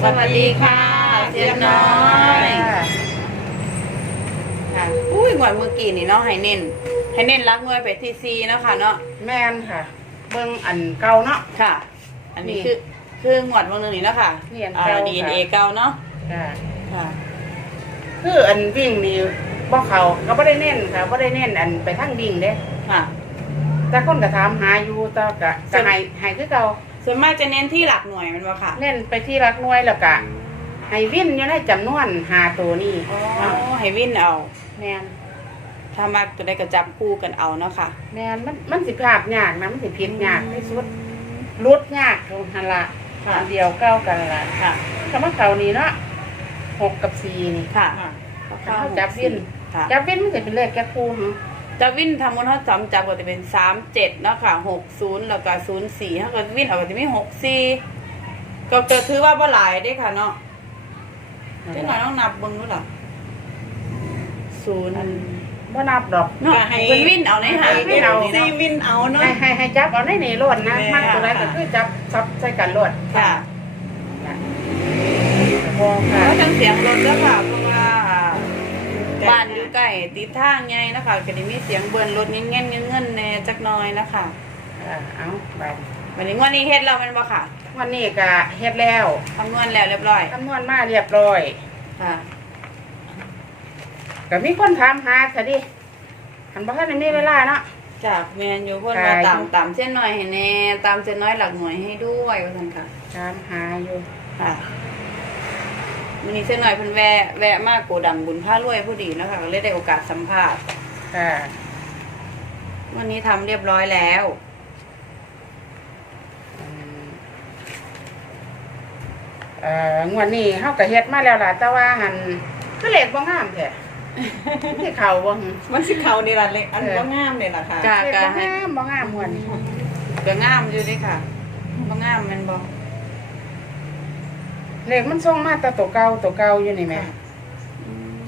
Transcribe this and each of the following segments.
สวัสดีค่ะเจ๊น้อยค่ะอุ้ยหวดเมื่อกี้นี่เนาะให้เน้นให้เน้นรักเงยไปทีซีเนาะค่ะเนาะแม่นค่ะ เบิ่งอันเก่าเนาะค่ะ อันนี้นี่คือคือหวดเมื่อนึงนี่เนาะค่ะนี่อันอ่าเก่าดีเอ็นค่ะเอเก่าเนาะค่ะค่ะคืออันวิ่งนี่บ่เขาก็บ่ได้เน้นค่ะบ่ได้เน้นอันไปทางวิ่งเด้ค่ะ แต่คนก็ถามหาอยู่แต่ก็ก็ให้ให้คือเก่า ส่วนมากจะเน้นที่หลักหน่วยมันว่าค่ะ เน้นไปที่รักหน่วยแล้วก็ให้วิ่นอยู่ในจำนวนหาตัวนี้อ๋อเนาะให้วินเอา แม่นถ้ามากจะได้กระจับคู่กันเอาเนาะค่ะ แม่นมันมันสิพลาดยากนะมันสิผิดยากที่สุดรุดยากตรงหั่นละค่ะ อันเดียวเก้ากันละค่ะ คำว่าเขานี่เนาะหกกับสี่นี่ค่ะเขาจับวินค่ะ จับวินมันจะเป็นเลขแค่คู่หึ จะวินทำมูลค่าจำจับก็จะเป็นสามเจ็ดเนาะค่ะหกศูนย์แล้วก็ศูนย์สี่ถ้าเกิดวินเอาก็จะมีหกสี่ก็จะถือว่าบ่หลายได้อค่ะเนาะเจ้าหน่อยต้องนับเบิ่งดูหรอศูนย์อันบ่นับดอกเนาะเป็นวินเอาในหางวินเอาซีวินเอาเนาะให้ให้ให้จับเอาในนี่โลดนะแม่มากตัวใดก็ค่ะคือจับซับใส่กันโลดค่ะพอค่ะแล้วทั้งเสียงรถแล้วค่ะเพราะว่าอ่าบ้าน อยู่ใกล้ติดทางไงนะคะก็จะมีเสียงเบิ้ลรถเงี้ยเงี้ยเงินๆแน่จักหน่อยนะคะอ่าเอาไปวันนี้งวันนี้เฮ็ดเราแมันบ่ค่ะวันนี้ก็เฮ็ดแล้วคำนวณแล้วเรียบร้อยคำนวณมาเรียบร้อยค่ะก็มีคนถามหาซะดิหันบ่ทันได้มีเวลาเนาะจากแมนอยู่เพิ่นค่ะมาตามตามเส้นหน่อยให้แน่ตามเส้นน้อยหลักหน่วยให้ด้วยว่าซั่นค่ะถามหาอยู่ค่ะ วันนี้เส้นหน่อยเพิ่นแวะแวะมาโกดังบุญผ้ารวยผู้ดีนะคะก็เลยได้โอกาสสัมภาษณ์ค่ะวันนี้ทำเรียบร้อยแล้วอืมเอ่องวดนี้เฮาก็เฮ็ดมาแล้วล่ะ แต่ว่าหันคือเลขบ่งามแท้ที่เขาบ่หึมันสิเขานี่ล่ะเล็กอันก็งามเลยล่ะค่ะ จ้ะ เลขบ่งามบ่งามม่วนนี้ก็งามอยู่เดิค่ะบ่งามแม่นบ่ เลขมันส่งมาแต่ตัวเก่าตัวเก่าอยู่นี่แหม่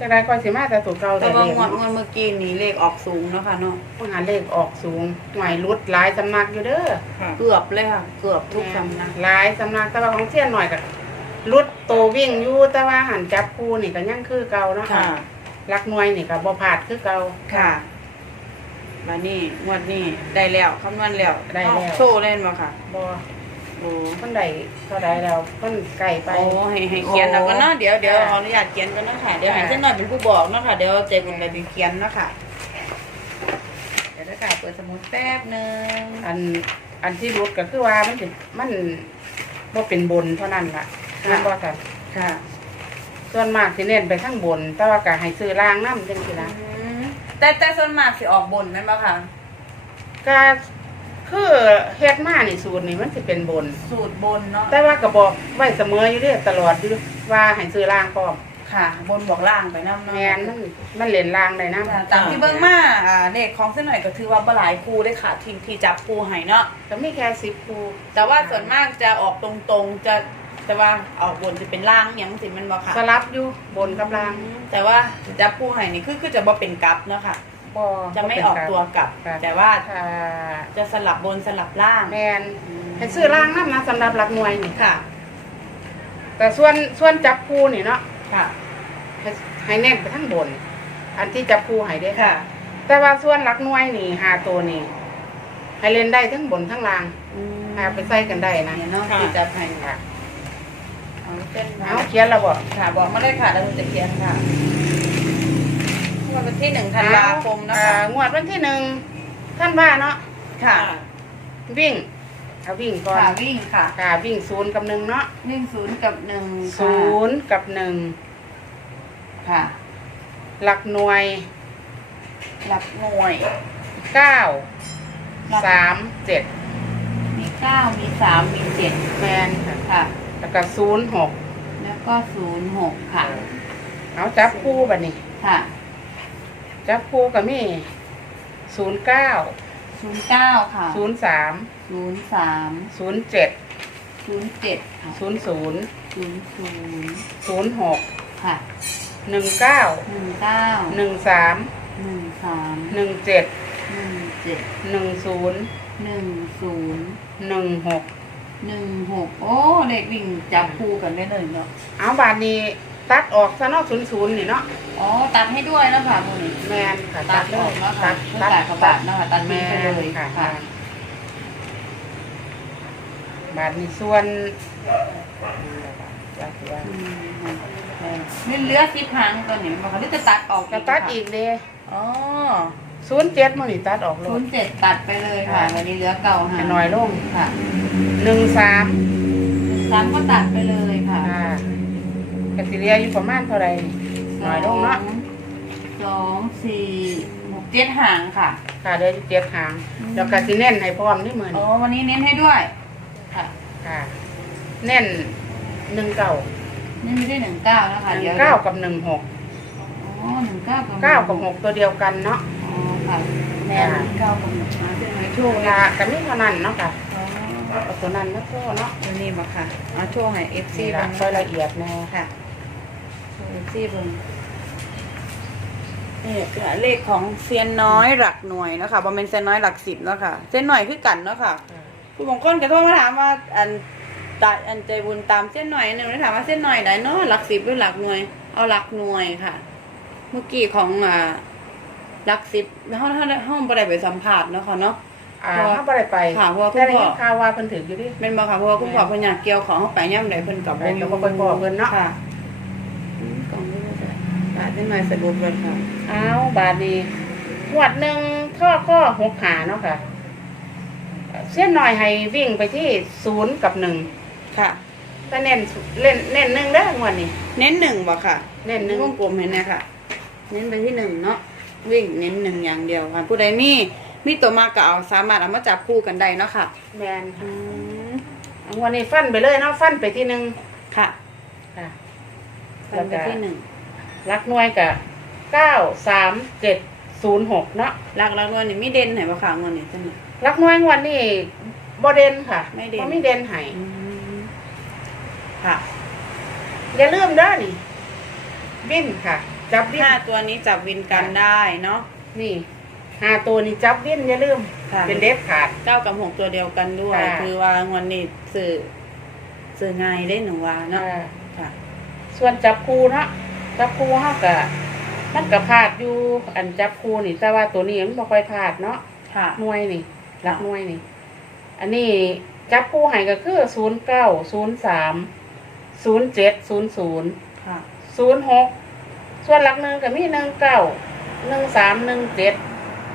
จะได้ค่อยสิมาแต่ตัวเก่าแต่แต่ว่าเลขงวดงวดเมื่อกี้นี่เลขออกสูงเนาะค่ะเนาะต้องหาเลขออกสูงหน่วยรุดหลายสำนักอยู่เด้อค่ะเกือบเลยค่ะ เกือบทุกสำนักหลายสำนักแต่ว่าของเสี้ยนหน่อยก็รุดโตวิ่งอยู่แต่ว่าหันจับคู่นี่ก็ยังคือเก่าเนาะค่ะรักหน่วยนี่ก็บ่พลาดคือเก่า ค่ะมานี่งวดนี้ได้แล้วคำนวณแล้วได้แล้ว โชว์เล่นบ่ค่ะ บ่ โอ้เพิ่นได้เท่าใดแล้วเพิ่นไก่ไป โอ้ให้ให้เขียนแล้วก็เนาะเดี๋ยวเดี๋ยวค่ะขออนุญาตเขียนกันเนาะค่ะเดี๋ยวให้ค่ะเส้นหน่อยเป็นผู้บอกเนาะค่ะเดี๋ยวเจคุณกับเขียนเนาะค่ะเดี๋ยวนะคะเปิดสมุดแป๊บหนึงอันอันที่รุดก็คือว่ามันสิมันบ่เป็นบนเท่านั้นล่ะนั่นบ่ค่ะค่ะส่วนมากสิเน้นไปข้างบน แต่ว่าก็ให้ซื้อล่างน้ำจังซี่นะอืมแต่แต่ส่วนมากสิออกบนแม่นบ่ค่ะก็ คือเฮ็ดมานี่สูตรนี่มันสิเป็นบน สูตรบนเนาะแต่ว่าก็บอกไว้เสมออยู่เด้อตลอดอยู่ว่าให้ซื้อล่างพร้อมค่ะ บนบอกล่างไปนำเนาะแม่นมันมันเล่นล่างได้นำตามที่เบิ่งมาอ่าเลขของเส้นหน่อยก็ถือว่าบ่หลายคู่เด้ค่ะที่ที่จับคู่ให้เนาะก็มีแค่10คู่แต่ว่าส่วนมากจะออกตรงๆจะแต่ว่าออกบนจะเป็นล่างอย่างสิมันบ่ค่ะสลับอยู่บนกับล่าง แต่ว่าจับคู่ให้นี่คือคือจะบ่เป็นกลับเนาะค่ะ บ่จะไม่ออกตัวกลับครับแต่ว่าค่ะจะสลับบนสลับล่างแม่นให้ซื้อล่างนำนะสำหรับหลักหน่วยนี่ค่ะแต่ส่วนส่วนจับคู่นี่เนาะค่ะให้ให้เน้นไปทั้งบน อันที่จับคู่ให้เด้ค่ะ แต่ว่าส่วนหลักหน่วยนี่หาตัวนี่ให้เล่นได้ทั้งบนทั้งล่างอืมหาไปใส่กันได้นะเนี่ยเนาะค่ะ ที่จับให้ค่ะเอาเส้นมาเอาเขียนแล้วบ่ค่ะบอกมาเลยค่ะแล้วเราจะเขียนค่ะ วันที่หนึ่งธันวาคมนะอ่าคะงวดวันที่หนึ่งท่านว่าเนาะค่ะ วิ่งเอาวิ่งก่อนค่ะวิ่งค่ะค่ะวิ่งศูนย์กับหนึ่งเนาะวิ่งศูนย์กับหนึ่งค่ะศูนย์กับหนึ่งค่ะ หลักหน่วยหลักหน่วย เก้าหลัก สามเจ็ดมีเก้ามีสามมีเจ็ดแมนค่ะค่ะ แล้วก็ศูนย์หกแล้วก็ศูนย์หกค่ะ เอาจับคู่บัดนี้ค่ะ จับคู่กับมีศูนย์เก้าศูนย์เก้าค่ะศูนย์สามศูนย์สามศูนย์เจ็ดศูนย์เจ็ดค่ะศูนย์ศูนย์ศูนย์ศูนย์ศูนย์หกค่ะหนึ่งเก้าหนึ่งเก้าหนึ่งสามหนึ่งสามหนึ่งเจ็ดหนึ่งเจ็ดหนึ่งศูนย์หนึ่งศูนย์หนึ่งหกหหนึ่งหกโอ้เลขวิ่งจับคู่กันได้เลยเนาะเอาบาทนี้ ตัดออกซะเนาะศูนย์ศูนย์นี่เนาะอ๋อตัดให้ด้วยแล้วค่ะพวกนี้ แมนค่ะตัตัดดอเลอกยแล้วตัค่ะดเพื่อตัดตัดกระบาดนะคะตัดแมทิ้งไปนเลยค่ะค่ะ บาทนี้ส่วนจัดว่าอืมนี่เหลือสิบหางตัวนี้มันเขาจะตัดออกจะตัดอีกเด้อ๋อศูนย์เจ็ดมันนี่ตัดออกเลศูยนย์เจ็ดตัดไปเลยค่ะค่ะวันนี้เหลือเก่าหาให้งน้อยลงค่ะหนึ่งสามสามก็ตัดไปเลยค่ะ ค่ะ กสิเรียอยู่ประมาณเท่าไหร่น้อยลงเนาะสองสี่หกเจ็ดหางค่ะ ค่ะเดี๋ยวจะเจ็ดหางแล้วก็สิเน้นให้พร้อมนี่เหมือนอ๋อวันนี้เน้นให้ด้วย ค่ะค่ะเน้นหนึ่งเก้านี่ไม่ได้หนึ่งเก้านะคะหนึ่เดี๋งยวเก้ากับหนึ่งหกอ๋อหนึ่งเก้ากับเก้ากับหกตัวเดียวกันเนาะอ๋อค่ะแม่หนึ่งเก้ากับหนึ่งมาเป็นไงโชโชว์ว์นะละกันนี่เท่านั้นเนาะค่ะอ๋อเอาตัวนั้นมาโชว์เนาะวันนี้มาค่ะเอาโชว์ให้เอฟซีนี่บ้าละงรายละเอียดแน่ค่ะโชว์เอฟ ซีเบ้างนี่คือเลขของเซียนน้อยหลักหน่วยเนาะคะบอมเป็นเซียนน้อยหลักสิบเนาะค่ะเซียนหน่อยคือกันเนาะค่ะคุณมงคลกระโทรมาถามว่าอันตาอันใจบุญตามเส้นหน่อยหนึ่งได้ถามว่าเส้นหน่อยไหนเนาะหลักสิบหรือหลักหน่วย เอาหลักหน่วยค่ะ เมื่อกี้ของอ่าหลักสิบห้องห้องประเดี๋ไปสัมผัสเนาะค่ะเนาะอ่าถ้าบ่ได้ไปค่ะเพราะว่าคุแต่ณได้พ่อยินข่าวว่าเพิ่นถืออยู่ดิเป็นบอกค่ะเพราะว่าคุณพ่อเพิ่นอยากเกี่ยวของเข้าไปย่ำใดเพิ่นกับไปกับบ่ค่อยพอเพิ่นเนาะค่ะอืมกล่องนี้ก็ ได้ค่ะเส้นหน่อยสรุปเลยค่ะอ้าวบาดนี้งวดหนึ่งข้อข้อหกหาเนาะค่ะ เส้นหน่อยให้วิ่งไปที่ศูนย์กับหนึ่งค่ะแต่เน้นเล่นเน้นหนึ่งเด้องวดนี้ เน้นหนึ่งบอกค่ะเน้นหนึ่งวงกลมเห็นไหมค่ะ เน้นไปที่หนึ่งเนาะวิ่งเน้นหนึ่งอย่างเดียวค่ะผู้ใดมีมีตัวมากก็เอาสามารถเอามาจับคู่กันได้เนาะค่ะแมนอืมงวดนี้ฟันไปเลยเนาะฟันไปที่หนึ่งค่ะ ค่ะฟันไปที่หนึ่ง รักหน่วยกับเก้าสามเจ็ดศูนย์หกเนาะหลักหลักวันนี้มีเด่นไหนบ้างค่ะงวดนี้จังไหนรักหน่วยงวดนี้บ่เด่นค่ะไม่เด่น บ่มีเด่นให้อืมค่ะอย่าลืมเด้อนี่บินค่ะ จับบินห้าตัวนี้จับวินกันได้เนาะนี่ห้าตัวนี้จับบินอย่าลืม ค่ะเป็นเด็ดขาด เก้ากับหกตัวเดียวกันด้วย ค่ะ คือว่างวดนี้สื่อสื่อง่ายได้หนึ่งว่าเนาะอ่าค่ะ ส่วนจับคูเนาะ จับคูเฮากะมันก็พลาดอยู่อันจับคูนี่แต่ว่าตัวนี้มันบ่ค่อยพลาดเนาะค่ะ หน่วยนี่หลักหน่วยนี่ อันนี้จับคูให้ก็คือศูนย์เก้าศูนย์สามศูนย์เจ็ดศูนย์ศูนย์ค่ะ ศูนย์หกส่วนหลักหนึ่งก็มีหนึ่งเก้าหนึ่งสามหนึ่งเจ็ด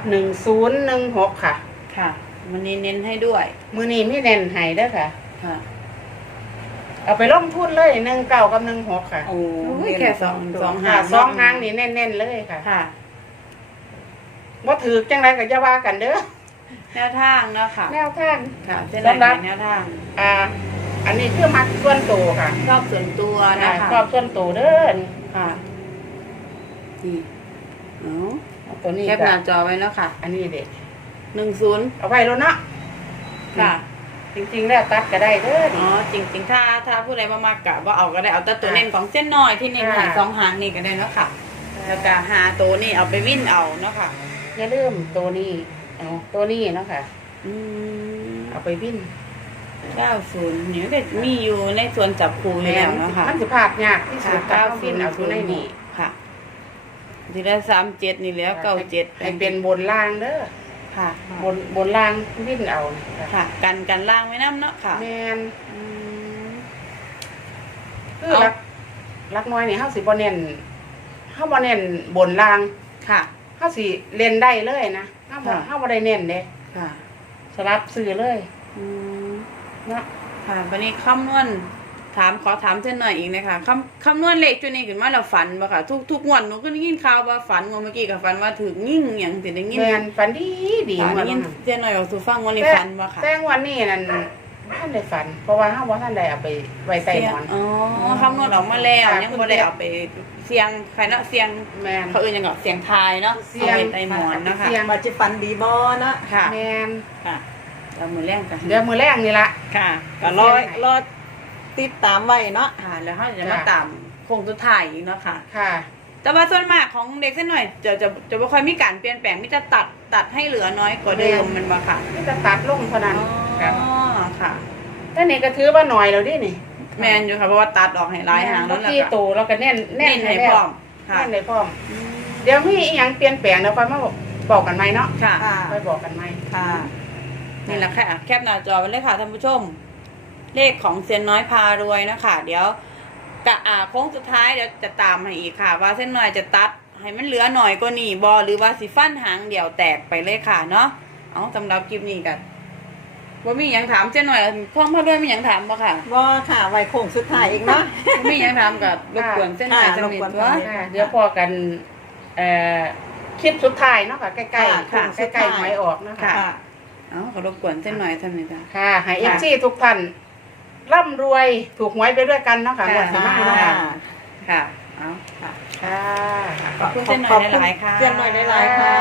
หนึ่งศูนย์หนึ่งหกค่ะ ค่ะ วันนี้เน้นให้ด้วย มือนี้มีเน้นให้เด้อค่ะ ค่ะ เอาไปลงทุนเลยหนึ่งเก้ากับหนึ่งหกค่ะโอ้ยแค่สองสองค่ะหางสองหางนี่เน้นๆเลยค่ะค่ะ ว่าถือจังไรก็จะว่ากันเด้อแนวทางเนาะค่ะแนวทาง ค่ะเส้นสำหรับแนวทางอ่า อันนี้คือมักส่วนตัวค่ะชอบส่วนตัวนะอ่าคะชอบส่วนตัวเด้อนี่ค่ะนี่เอาเอาตัวนี้แคปหก็น้าจอไว้แล้วค่ะอันนี้เด็กหนึ่งศูนย์เอาไว้แล้วเนาะค่ะ จริง ๆ แล้วตัดก็ได้เด้ออ๋นี่ อจริงๆ ถ้าถ้าผู้ใดมามากกะว่าเอาก็ได้เอาแต่ตัวเน้นของเส้นน้อยที่เน้นค่ะหายสองหางนี่ก็ได้เนาะค่ะ แล้วก็หาตัวนี่เอาไปวิ่นเอาเนาะค่ะ อย่าลืมตัวนี้เอาตัวนี้เนาะค่ะ อืมเอาไปวิ่นเก้าศูนย์นี่ก็มีอยู่ในส่วนจับคูอยู่แล้วเนาะค่ะ มันสิพลาดยากที่สุค่ะดเก้าถ้าศูวิ่นนย์เอาตัวในนี้ค่ะ ทีละสามเจ็ดนี่แล้วเก้าเจ็ดให้เป็นบนล่างเด้อ ค่ะ บนบนล่างวิ่นเอาค่ะค่ะ กันกันล่างไว้น้ำเนาะค่ะแมนอืม คือเอารักรักน้อยนี่เฮาสิบ่เน้นเฮาบ่เน้นบนล่างค่ะ เฮาสิเล่นได้เลยนะเฮาบ่ค่ะ เฮาบ่ได้เน้นเด้ค่ะสลับซื้อเลยอืมเนาะค่ะวันนี้คำนวณ ถามขอถามเช่นหน่อยอีกนะคะคำคำนวณเลขจุดนี้ขึ้นมาแล้วฝันบ่ค่ะ ทุกทุกงวันหนูก็ได้ยินข่าวว่าฝันงวดเมื่อกี้กับฝันว่าถือยิ่งอย่างสิได้ยินแม่นฝันดีดีค่ะหมได้ดยินเช่นหน่อยบอกสู่ฟังวันนี้ฝันบ่ค่ะแต่งวันนี้นั่นท่านได้ฝัน เพราะว่าเฮาบ่ทันได้เอาไปไว้ใต้หมอนอ๋อคำนวณออกมาแล้วค่ะยังบ่ได้เอาไปเสียงใครเนาะเสียงแม่นเขาเอื่นยังกับเสียงทายเนาะเสียงอาไปใต้หมอนนะคะเสียงมาจิฟันดีบอเนาะค่ะแม่นค่ะเรามือแรงกันเดี๋ยวมื้อแรงนี่ล่ะค่ะก็รอรอ ติดตามไว้เนาะค่ะแล้วเขาจะมาค่ะตามโคงสุดท้ายอีกเนาะค่ะ ค่ะ แต่ว่าส่วนมากของเด็กเส้นหน่อยจะจะจะไม่ค่อยมีการเปลี่ยนแปลงมิจะตัดตัดให้เหลือน้อยกว่าเดิมมันมาค่ะนี่จะตัดลงเท่านั้นอ๋ค่ะอค่ะ แต่นี่ก็ถือว่าหน่อยแล้วดินี่แมนอยู่ค่ะเพราะว่าตัดออกให้หลายหางแล้วแล้แล้วที่ก็โตแล้วก็แน่นแน่เน้นนให้แล้พวร้อมค่ะ แน่นให้พร้อม เดี๋ยวมีอีหยังเปลี่ยนแปลงเดี๋ยวค่อยมาบอกบอกกันไหมเนาะค่ะ ค่ะ ค่อยบอกกันไหม ค่ะ นี่แหละค่ะ แคปหน้าจอไว้เลยค่ะท่านผู้ชม เลขของเซียนน้อยพารวยนะคะ เดี๋ยวกะอ่าโค้งสุดท้ายเดี๋ยวจะตามให้อีกค่ะ ว่าเส้นน้อยจะตัดให้มันเหลือหน่อยกว่านี้บอหรือว่าสิฟันหางเดี่ยวแตกไปเลยค่ะเนาะเอาสำหรับคลิปนี้กันว่ามีหยังถามเส้นน้อยข้องพารวยมีหยังถามบ่ค่ะบ่ค่ะไว้โค้งสุดท้ายอีกเนาะบ่มีหยังถามกับรบกวนเส้นน้อยค่ะสนิทรบกวนตัวค่ะค่ะเดี๋ยวพอกันเอ่อคลิปสุดท้ายเนาะค่ะใกล้ๆค่ะค่ะสุดใกล้ท้ายๆหวยออกเนาะค่ะค่ะเอาขอรบกวนเส้นน้อยสนิทจ้ะค่ะให้เอฟซีทุกท่าน ร่ำรวยถูกหวยไปด้วยกันเนาะค่ะค่ะงวดสิมาเนาะค่ะ ค่ะเอาค่ะขอบคุณเส้นน้อยหลายๆค่ะเส้นหน่อยหลายๆค่ะ